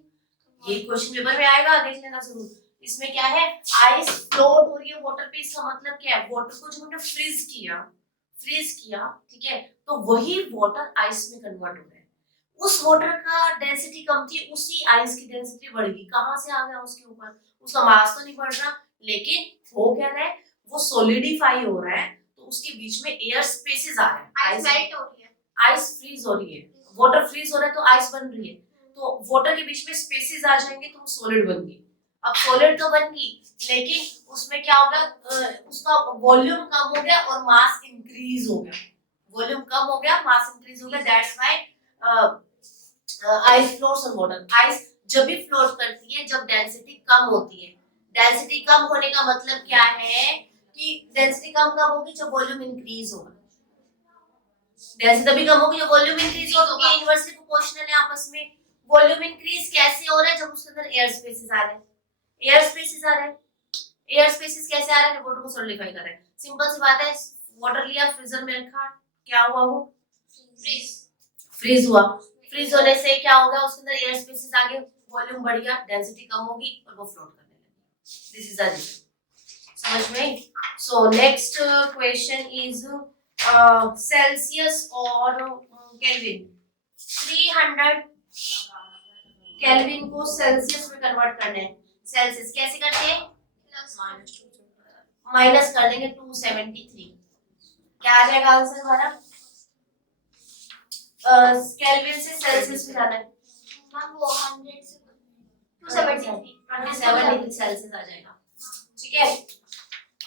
ये क्वेश्चन पेपर में आएगा, देख लेना जरूर। इसमें क्या है, आइस फ्लोट हो रही है वाटर पे, इसका मतलब क्या है, वाटर को जब हमने फ्रीज किया, ठीक है, तो वही वाटर आइस में कन्वर्ट हो गया। उस वाटर का डेंसिटी कम थी, उसी आइस की डेंसिटी बढ़ गई। कहां से आ गया उसके ऊपर? उसका मास तो नहीं बढ़ रहा, लेकिन हो क्या रहा है, वो सॉलिडिफाई हो रहा है, तो उसके बीच में एयर स्पेसेस आ रहे हैं, आइस मेल्ट हो रही है, आइस फ्रीज हो रही है, वाटर फ्रीज हो रहा है तो आइस बन रही है, तो वाटर के बीच में स्पेसेस आ जाएंगे तो वो सॉलिड बन गई। अब सॉलिड तो बन गई, लेकिन उसमें क्या होगा, उसका वॉल्यूम कम हो गया और मास इंक्रीज हो गया, वॉल्यूम कम हो गया, मास इंक्रीज हो गया, that's why ice floats on water. Ice जब भी फ्लोट करती है जब डेंसिटी कम होती है। डेंसिटी कम होने का मतलब क्या है कि डेंसिटी कम कब होगी, जब वॉल्यूम इंक्रीज होगा। डेंसिटी तभी कम होगी जब वॉल्यूम इंक्रीज होगा, इनवर्सली प्रोपोर्शनल है आपस में। वॉल्यूम इंक्रीज कैसे हो रहा है, जब उसके अंदर एयर स्पेसेस आ रहे हैं, एयर स्पेसेस आ रहे हैं, एयर स्पेसेस कैसे आ रहे हैं, वाटर को सॉलिडिफाई कर रहे हैं। सिंपल सी बात है, वाटर लिया फ्रीजर में रखा, क्या हुआ, वो फ्रीज हुआ, फ्रीज होने से क्या होगा, उसके अंदर एयर स्पेसेस आ गए, वॉल्यूम बढ़ गया, डेंसिटी कम होगी और वो फ्लोट करने लगी। दिस इज द रीजन, समझ में? सो नेक्स्ट क्वेश्चन इज सेल्सियस और केल्विन। 300 केल्विन को सेल्सियस में कन्वर्ट करना है। सेल्सियस कैसे करते हैं, माइनस कर देंगे 273, क्या आ जाएगा आंसर हमारा? केल्विन से सेल्सियस में जाना है, मैम वो 100 से 273 27 सेल्सियस आ जाएगा, ठीक है।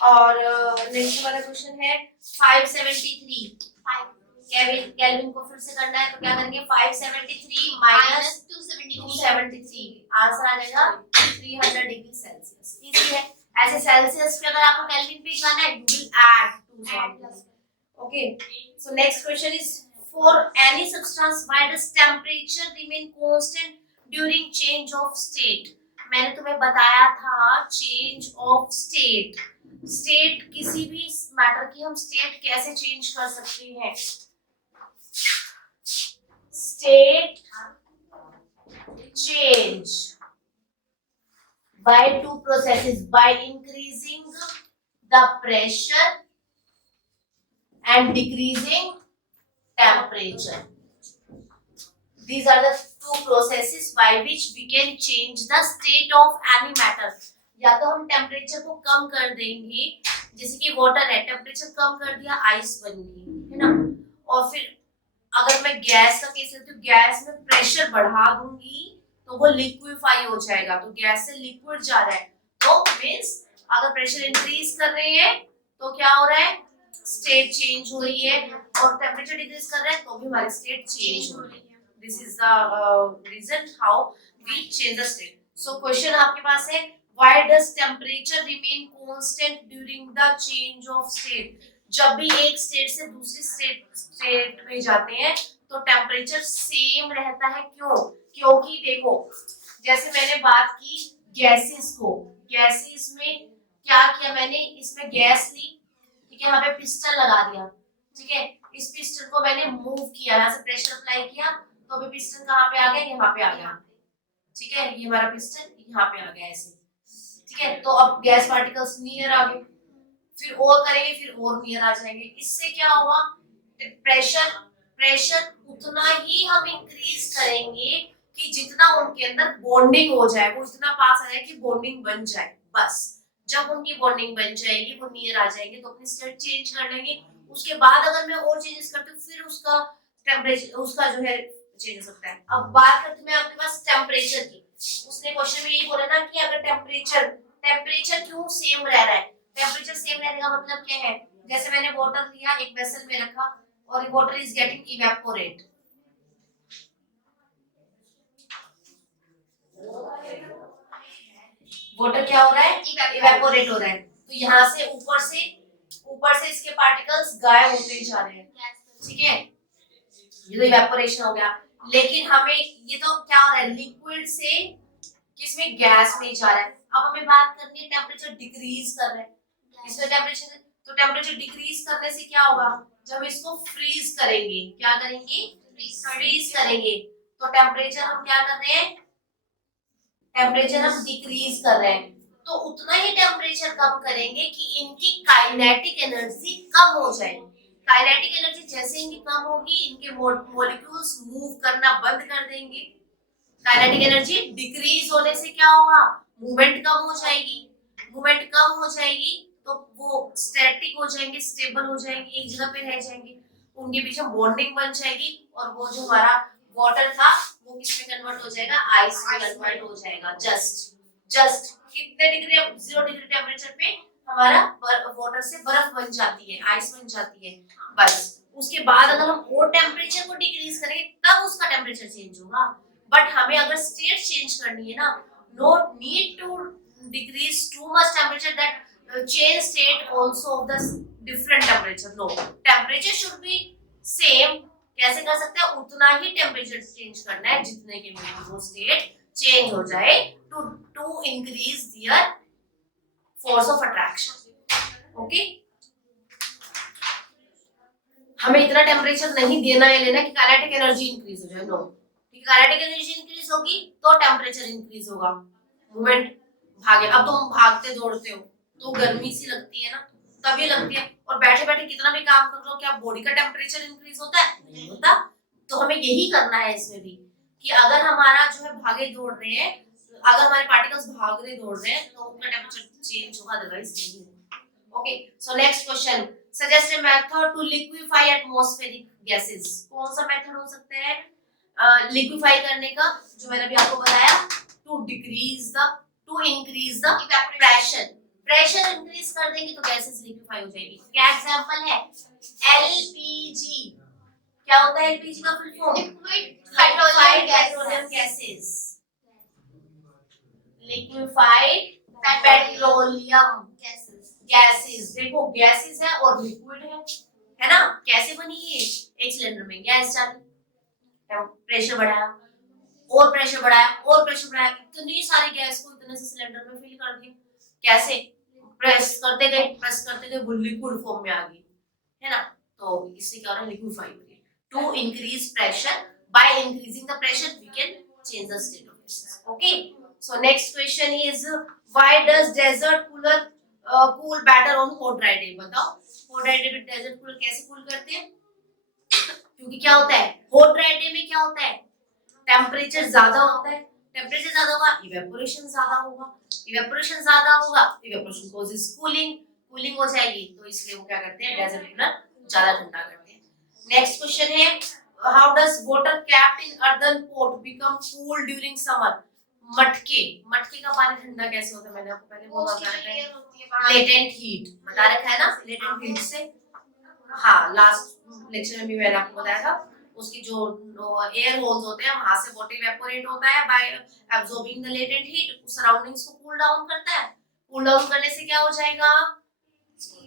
और नेक्स्ट वाला क्वेश्चन है 573 केल्विन को फिर से करना है, तो क्या करेंगे, 573 माइनस 273, आंसर आ जाएगा 300 डिग्री सेल्सियस। इजी है। ऐसे सेल्सियस पे अगर आपको केल्विन पे जाना है, you will add 2. Okay, so next question is for any substance why does temperature remain constant during change of state? मैंने तुम्हें बताया था चेंज ऑफ स्टेट, स्टेट किसी भी मैटर की हम स्टेट कैसे चेंज कर सकते हैं। State change by two processes, by increasing the pressure and decreasing temperature. These are the two processes by which we can change the state of any matter. या तो हम टेम्परेचर को कम कर देंगे, जैसे कि वाटर है, टेम्परेचर कम कर दिया, आइस बन गई, है ना। और फिर अगर मैं गैस का केस लेती हूँ, गैस में प्रेशर बढ़ा दूंगी तो वो लिक्विफाई हो जाएगा, तो गैस से लिक्विड जा रहा है, तो मींस अगर प्रेशर इंक्रीज कर रहे हैं तो क्या हो रहा है, स्टेट चेंज हो रही है, और टेम्परेचर डिक्रीज कर रहा है तो भी हमारी स्टेट चेंज हो रही है। This is the reason how we change the state. So question आपके पास है why does temperature remain constant during the change of state. जब भी एक स्टेट से दूसरी स्टेट में जाते हैं तो टेम्परेचर सेम रहता है, क्यों? क्योंकि देखो, जैसे मैंने बात की गैसेस को, गैसेस में क्या किया मैंने, इसमें गैस ली, ठीक है, यहाँ पे पिस्टन लगा दिया, ठीक है, इस पिस्टन को मैंने मूव किया, यहाँ से प्रेशर अप्लाई किया, तो अभी पिस्टन कहाँ पे आ गया, यहाँ पे आ गया, ठीक है, ये हमारा पिस्टन यहाँ पे आ गया ऐसे, ठीक है। तो अब गैस पार्टिकल्स नियर आ गए, फिर और करेंगे, फिर और नियर आ जाएंगे, इससे क्या हुआ, प्रेशर उतना ही हम इंक्रीज करेंगे कि जितना उनके अंदर बॉन्डिंग हो जाए, वो इतना पास आ जाए कि बॉन्डिंग बन जाए, बस। जब उनकी बॉन्डिंग बन जाएगी, वो नियर आ जाएंगे, तो अपनी स्टेट चेंज कर लेंगे। उसके बाद अगर मैं और चेंजेस करती हूँ, फिर उसका टेम्परेचर, उसका जो है चेंज हो सकता है। अब बात करते हैं आपके पास टेम्परेचर की, उसने क्वेश्चन में यही बोला ना कि अगर टेम्परेचर क्यों सेम रह रहा है, टेम्परेचर सेम रहने का मतलब क्या है, जैसे मैंने वाटर लिया, एक वेसल में रखा, और water is getting evaporate, water क्या हो रहा है, इवेपोरेट हो रहा है। तो यहाँ से ऊपर से इसके पार्टिकल्स गायब होते जा रहे हैं, ठीक है, ये तो इवेपोरेशन हो गया। लेकिन हमें ये तो क्या हो रहा है, लिक्विड से किसमें, गैस में जा रहा है। अब हमें बात करनी है टेम्परेचर डिक्रीज कर रहा है, इसमें टेम्परेचर, तो टेम्परेचर डिक्रीज करने से क्या होगा, जब इसको फ्रीज करेंगे, क्या करेंगे, फ्रीज करेंगे, तो टेम्परेचर हम क्या कर रहे हैं, टेम्परेचर हम डिक्रीज कर रहे हैं। तो उतना ही टेम्परेचर कम करेंगे कि इनकी काइनेटिक एनर्जी कम हो जाए। काइनेटिक एनर्जी जैसे इनकी कम होगी, इनके मॉलिक्यूल्स मूव करना बंद कर देंगे। काइनेटिक एनर्जी डिक्रीज होने से क्या होगा, मूवमेंट कम हो जाएगी। मूवमेंट कम हो जाएगी तो वो स्टैटिक हो जाएंगे, स्टेबल हो जाएंगे, एक जगह पे रह जाएंगे, उनके बीच में बॉन्डिंग बन जाएगी, और वो जो हमारा वाटर था वो किसमें कन्वर्ट हो जाएगा, आइस में कन्वर्ट हो जाएगा। जस्ट कितने डिग्री, 0 डिग्री टेम्परेचर पे हमारा वाटर से बर्फ बन जाती है, आइस बन जाती है। बस उसके बाद अगर हम और टेम्परेचर को डिक्रीज करेंगे तब उसका टेम्परेचर चेंज होगा। बट हमें अगर स्टेट चेंज करनी है ना, no need to decrease too much temperature that change state also of the different temperature. No, temperature should be same. कैसे कर सकते हैं, उतना ही टेम्परेचर चेंज करना है जितने के लिए वो स्टेट चेंज हो जाए, to increase their force of attraction. Okay, हमें इतना टेम्परेचर नहीं देना है लेना कि काइनेटिक एनर्जी इंक्रीज हो जाए। नो, काइनेटिक एनर्जी इंक्रीज होगी तो टेम्परेचर इंक्रीज होगा, मूवमेंट भागे। अब तुम भागते दौड़ते हो तो गर्मी सी लगती है ना, तभी लगती है, और बैठे बैठे कितना भी काम कर लो, क्या बॉडी का टेम्परेचर इंक्रीज होता है, नहीं होता। तो हमें यही करना है इसमें भी, कि अगर हमारा जो है भागे दौड़ रहे हैं, अगर हमारे पार्टिकल्स भाग रहे दौड़ रहे हैं तो उनका टेम्परेचर चेंज होगा, अदरवाइज नहीं होगा। Okay, so next question, suggest a method to liquefy atmospheric gases. कौन सा मेथड हो सकता है लिक्विफाई करने का, जो मैंने अभी आपको बताया, to increase the pressure increase कर देंगे तो गैसेस लिक्विफाई हो जाएगी। क्या एग्जांपल है, एलपीजी। क्या होता है एलपीजी का full form, petroleum gases, liquefied petroleum gases. देखो गैसेस है और लिक्विड है ना, कैसे बनी ये, एक सिलेंडर में गैस डाली, प्रेशर बढ़ाया और प्रेशर बढ़ाया और प्रेशर बढ़ाया, इतनी सारी गैस को इतने से सिलेंडर में फिल कर दिया। कैसे, प्रेस करते गए वो लिक्विड फॉर्म में आ गई, है ना। तो इससे क्या हो रहा है, लिक्विफाई हो रही है। To increase pressure, by increasing the pressure we can change the state of gases. Okay, so next question is, why does desert cooler cool better on hot dry day. बताओ, हॉट ड्राई डे में desert cooler कैसे cool करते हैं, क्योंकि क्या होता है, hot dry day में क्या होता है, टेम्परेचर ज्यादा होता है, टेम्परेचर ज्यादा होगा इवेपोरेशन ज्यादा होगा, इवेपोरेशन ज्यादा होगा, इवेपोरेशन कॉजेस कूलिंग हो जाएगी, तो इसलिए वो क्या करते हैं, डेजर्ट कूलर ज्यादा ठंडा करते हैं। नेक्स्ट क्वेश्चन है, how does water capped in earthen pot become cool during summer. मटके का पानी ठंडा कैसे होता है, मैंने आपको पहले बोला था, लेटेंट हीट बता रखा है ना, लेटेंट हीट से। हाँ, लास्ट लेक्चर में भी मैंने आपको बताया था, उसकी जो एयर होल्स होते हैं वहां से वाटर इवेपोरेट होता है by absorbing the latent heat, surroundings को कूल डाउन करता है। कूल डाउन करने से क्या हो जाएगा,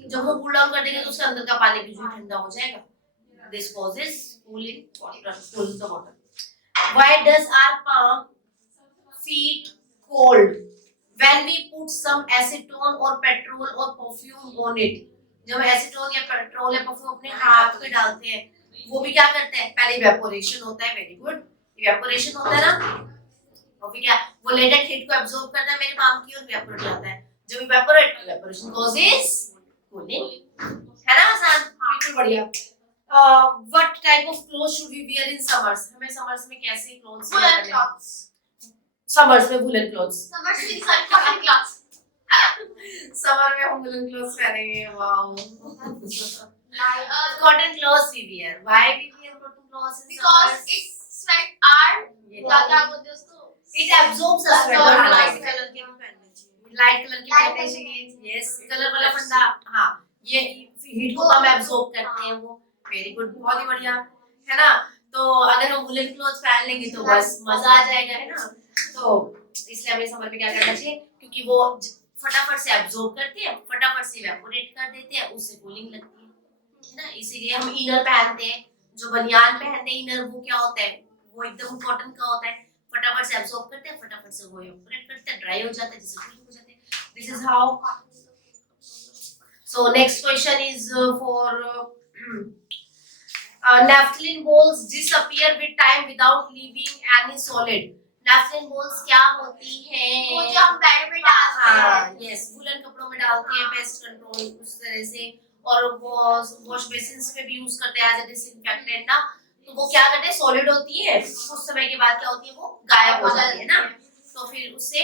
जब वो कूल डाउन कर देंगे तो उसके अंदर का पानी भी जो ठंडा हो जाएगा। This causes cooling the water. Why does our palm feet cold when we put some acetone or petrol or perfume on it। जब एसीटोन या पेट्रोल या परफ्यूम अपने हाथ पे डालते हैं, वो भी क्या करते हैं, पहले इवेपोरेशन होता है, वेरी गुड, इवेपोरेशन होता है ना, और फिर क्या, वो लेटेंट हीट को एब्सॉर्ब करता है मेरे पाम की और इवेपोरेट जाता है। जब इवेपोरेशन कॉजेस कूलिंग, है ना आसान, बिल्कुल बढ़िया। What type of cloth should we wear in summers. हमें समर्स में कैसे क्लोथ्स वेयर करने हैं, समर्स में वुलन क्लोथ्स, समर में हम वुलन क्लोथ्स पहनेंगे, wow. Cotton clothes we wear, why we wear cotton clothes, because it sweat our क्या बोलते हैं उसको, it absorbs the sweat. Light colour की पहनने चाहिए, यस, कलर वाला फंडा, हाँ, ये हीट को कम एब्सॉर्ब करते हैं वो, वेरी गुड, बहुत ही बढ़िया, है ना। तो अगर हम वुलन क्लोथ्स पहन लेंगे तो बस मजा आ जाएगा, है ना। तो इसलिए हमें समर में क्या करना चाहिए, क्योंकि वो फटाफट से एब्जॉर्ब करते हैं, फटाफट से इवेपोरेट कर देते हैं, उससे कूलिंग लगती है ना। इसीलिए हम इनर पहनते हैं, जो बनियान पहनते हैं इनर, वो क्या होता है, वो एकदम कॉटन का होता है, फटाफट से एब्जॉर्ब करते हैं, फटाफट से वो इवेपोरेट करते हैं, ड्राई हो जाते हैं, जिससे कूलिंग हो जाते हैं। This is how. So next question is for naphthalene balls disappear with time without leaving any solid. Naphthalene balls क्या होती है? वो जो हम बेड में डालते हैं। हाँ, yes, वुलन कपड़ों में डालते हैं, पेस्ट कंट्रोल उस तरह से, और वॉश बेसिन में भी यूज करते हैं एज अ डिसइंफेक्टेंट ना। तो वो क्या करते हैं, सॉलिड होती है, कुछ समय के बाद क्या होती है, वो गायब हो जाती है ना। तो फिर उससे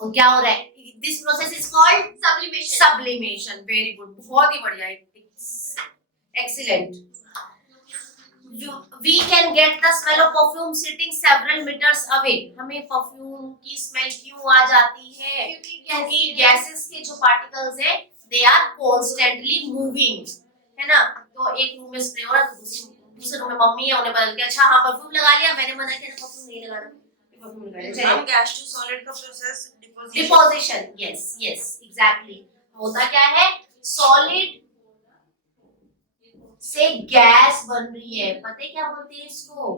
क्या हो रहा है, this process is called sublimation. Sublimation. Very good, बहुत ही बढ़िया, excellent. We can get the smell of perfume sitting several meters away. हमें परफ्यूम की स्मेल क्यों आ जाती है? क्योंकि गैसेस के जो पार्टिकल्स है they are constantly moving, है ना। तो एक रूम में स्प्रे हो रहा है, तो दूसरे रूम में मम्मी है, उन्हें पता लग गया, अच्छा हाँ परफ्यूम लगा लिया, मैंने मना किया परफ्यूम नहीं लगाना, परफ्यूम लगा लिया। हम गैस टू सॉलिड का process deposition, yes yes exactly. होता क्या है, सॉलिड से गैस बन रही है, पता है क्या बोलते हैं इसको,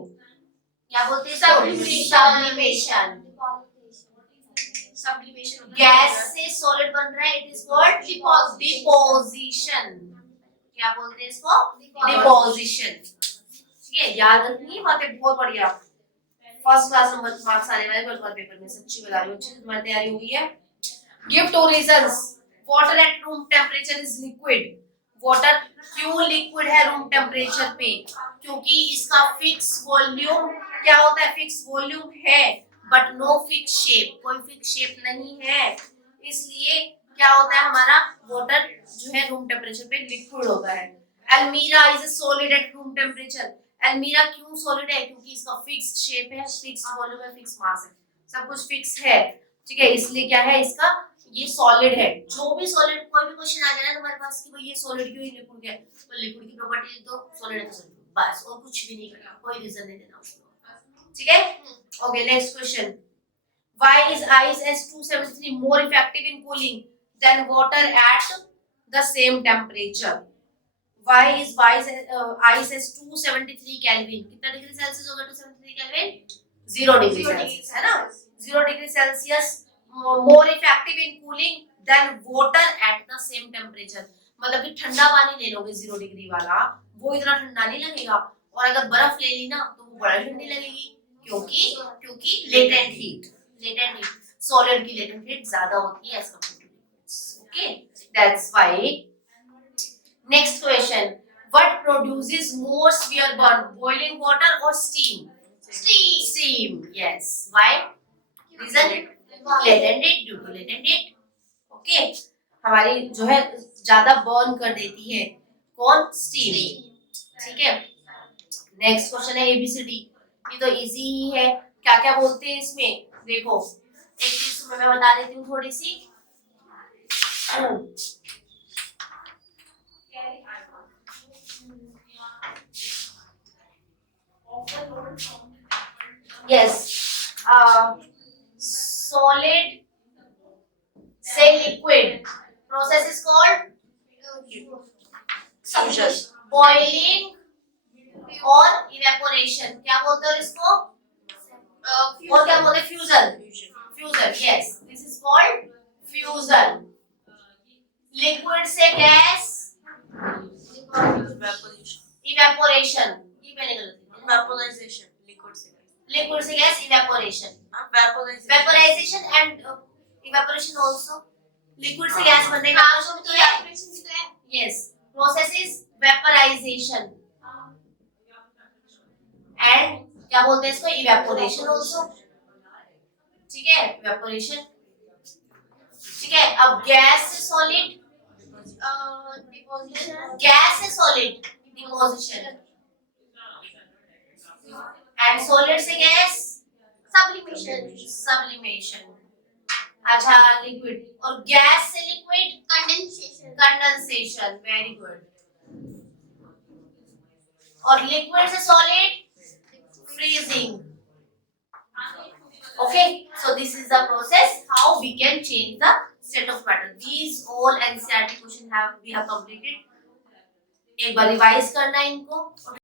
क्या बोलते हैं, सब्लिमेशन। सब्लिमेशन गैस से सॉलिड बन रहा है, इट इज कॉल्ड डिपोजिशन। क्या बोलते हैं इसको, डिपोजिशन। ठीक है, याद रखनी बातें, बहुत बढ़िया। फर्स्ट क्लास नंबर मार्क्स आने वाले पेपर पेपर में, सच्ची बता रही हूँ, अच्छी तुम्हारी तैयारी हुई है। Give two reasons. Water at room temperature is liquid. Water क्यों लिक्विड है रूम टेम्परेचर पे, क्योंकि इसका फिक्स वॉल्यूम क्या होता है, फिक्स वॉल्यूम है बट नो फिक्स शेप, कोई फिक्स शेप नहीं है, इसलिए क्या होता है, हमारा वाटर जो है रूम टेम्परेचर पे लिक्विड होता है। Almirah is a solid at room temperature. एल्मीरा क्यों सॉलिड है, क्योंकि इसका फिक्स्ड शेप है, फिक्स्ड वॉल्यूम है, फिक्स्ड मास है, सब कुछ फिक्स है, ठीक है, इसलिए क्या है, इसका ये सॉलिड है। जो भी सॉलिड, कोई भी क्वेश्चन आ जाए ना तुम्हारे पास कि भाई ये सॉलिड क्यों, लिक्विड क्या है, तो लिक्विड की प्रॉपर्टी लिख दो, सॉलिड है तो सॉलिड, बस, और कुछ भी नहीं करना, कोई रीजन नहीं देना उसको, ठीक है। Okay, next question. Why is ice S273 more effective in cooling than water at the same temperature? Why is ice S273 Kelvin, कितना डिग्री सेल्सियस होगा 273 केल्विन, 0 डिग्री सेल्सियस, है ना, 0 degree Celsius more effective in cooling than water at the same temperature। मतलब कि ठंडा पानी ले लोगे 0 डिग्री वाला, वो इतना ठंडा नहीं लगेगा, और अगर बर्फ ले ली ना तो वो बड़ा ठंडी लगेगी, क्योंकि लेटेंट हीट सॉलिड की लेटेंट हीट ज्यादा होती है as compare to liquids. Okay, that's why. Next question. What produces more severe burn, boiling water और steam? Steam, yes. Why? Reason latent heat, due to latent heat. Okay, हमारी जो है ज्यादा burn कर देती है, कौन? स्टीम, ठीक है। नेक्स्ट क्वेश्चन है एबीसीडी, ये तो इजी ही है, क्या क्या बोलते हैं इसमें, देखो एक चीज मैं बता देती हूँ थोड़ी सी। यस, सॉलिड से liquid process is called fusion, boiling और इवेपोरेशन, क्या बोलते हैं इसको, और क्या बोलते हैं, fusion. Fusion, yes, this is called fusion. Liquid से गैस, इवेपोरेशन, ये पहले गलत है, वेपोराइजेशन, लिक्विड से gas, evaporation, vaporisation and evaporation also, liquid से गैस बनने का प्रोसेस तो है, yes, process is vaporisation and क्या बोलते हैं इसको, इवेपोरेशन आल्सो, ठीक है, इवेपोरेशन, ठीक है। अब गैस से सॉलिड, गैस से सॉलिड, डिपोजिशन, एंड सॉलिड से गैस, सब्लिमेशन। अच्छा, लिक्विड और गैस से लिक्विड, कंडेंसेशन, वेरी गुड। और लिक्विड से solid, freezing, Okay, so this is the process how we can change the state of matter. These all NCERT question we have completed. एक बार revise करना है इनको और